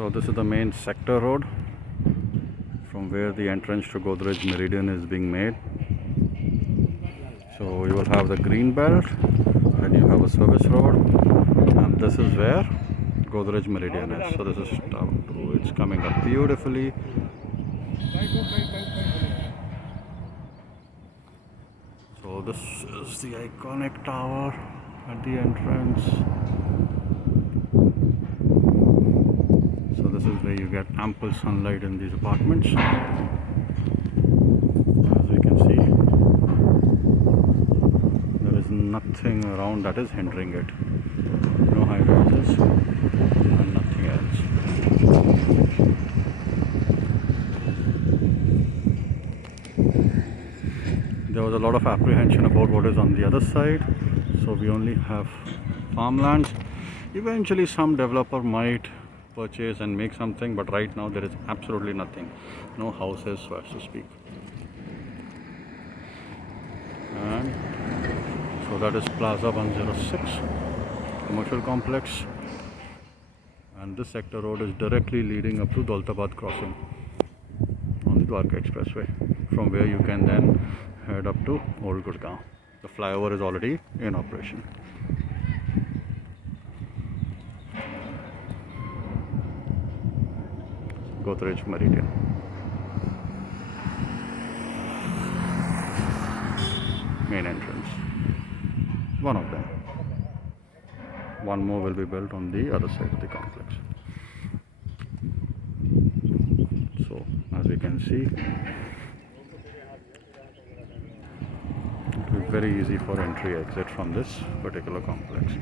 So this is the main sector road from where the entrance to Godrej Meridien is being made. So you will have the green belt, and you have a service road, and this is where Godrej Meridien is. So this is tower 2. It's coming up beautifully. So this is the iconic tower at the entrance. So this is where you get ample sunlight in these apartments. As you can see, there is nothing around that is hindering it. No high rises and nothing else. There was a lot of apprehension about what is on the other side, so we only have farmlands. Eventually some developer might purchase and make something, but right now there is absolutely nothing, no houses, so as to speak. And so that is Plaza 106 commercial complex, and this sector road is directly leading up to Daulatabad crossing on the Dwarka expressway, from where you can then head up to Old Gurgaon. The flyover is already in operation. Godrej Meridien. Main entrance. One of them. One more will be built on the other side of the complex. So, as we can see, it will be very easy for entry exit from this particular complex.